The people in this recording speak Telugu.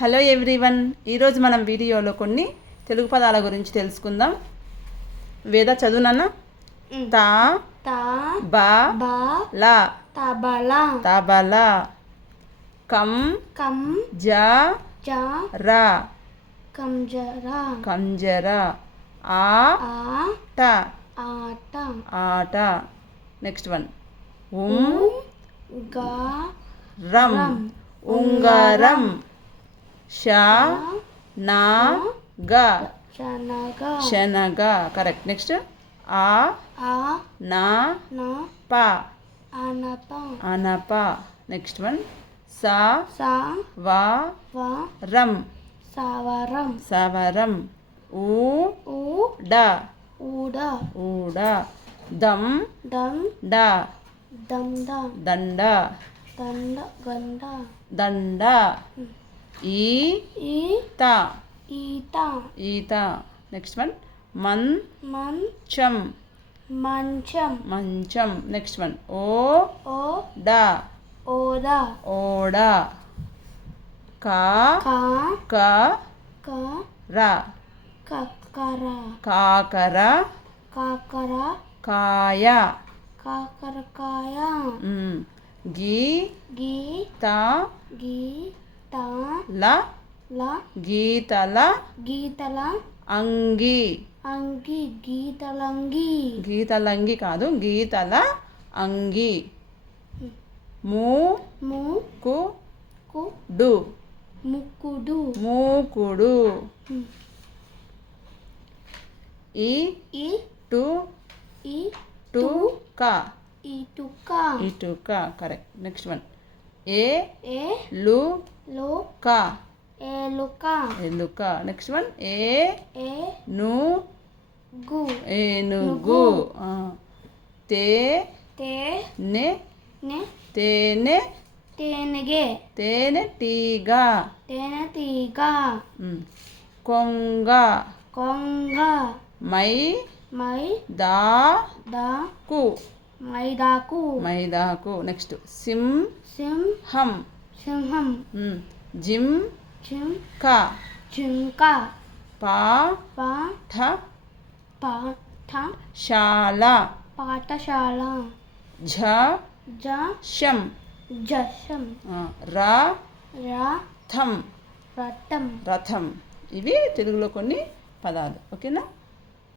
Hello everyone. ఈరోజు మనం వీడియోలో కొన్ని తెలుగు పదాల గురించి తెలుసుకుందాం. వేద చదువునన్న? తా తా బా బా లా తబల తబల కం కం జ జ రా కంజర కంజర ఆ ఆ ట ఆట ఆట. Next one. ఉం గా రం ఉంగరం ష నా గ. శనగ శనగ కరెక్ట్ నెక్స్ట్ ఆ నా నా ప. అనప. అనప. నెక్స్ట్ వన్ సా సా వా వ రం. సవరం. సవరం. ఊ ఊ డ. ఊడ. ఊడ. దం దం డ. దండ. దండ. దండ గండ. దండ. ఈ ఈ త. ఈత ఈత నెక్స్ట్ వన్ మన్ మన్ చం. మంచం. మంచం. నెక్స్ట్ వన్ ఓ ఓ డ ఓద ఓడ కా. కా. క. క. ర. కక్కర కాకర. కాకర. కాయ. కాకరకాయ. గీ. గీ. త. గీ. త. ల ల గీతల గీతల అంగి. అంగి గీతలంగి. గీతలంగి కాదు గీతల అంగి. మూ ము కు కు డు. ముక్కుడు. మూకుడు. ఈ ఈ టు ఈ టు క. ఇటుక ఇటుక కరెక్ట్. Next one. ఏ ఏ లు లో క. ఏలుక ఎలుక నెక్స్ట్ వన్ ఏ ఏ ను గు. ఏనుగు. తే తే నే నే తేనె తేనెగే. తేనె తీగ తేనె తీగ. కొంగ. కొంగ. మై మై దా దా కు. మైదాకు. మైదాకు. నెక్స్ట్ సింహం. సింహం. సింహం. జిమ్. చిం క. జింక పా. పా. ఠ. పాఠ శాల. పాఠశాల. ఝ. జ శం. జశం ఆ, రా. రా. థం. రథం. రథం. ఇవి తెలుగులో కొన్ని పదాలు. ఓకేనా?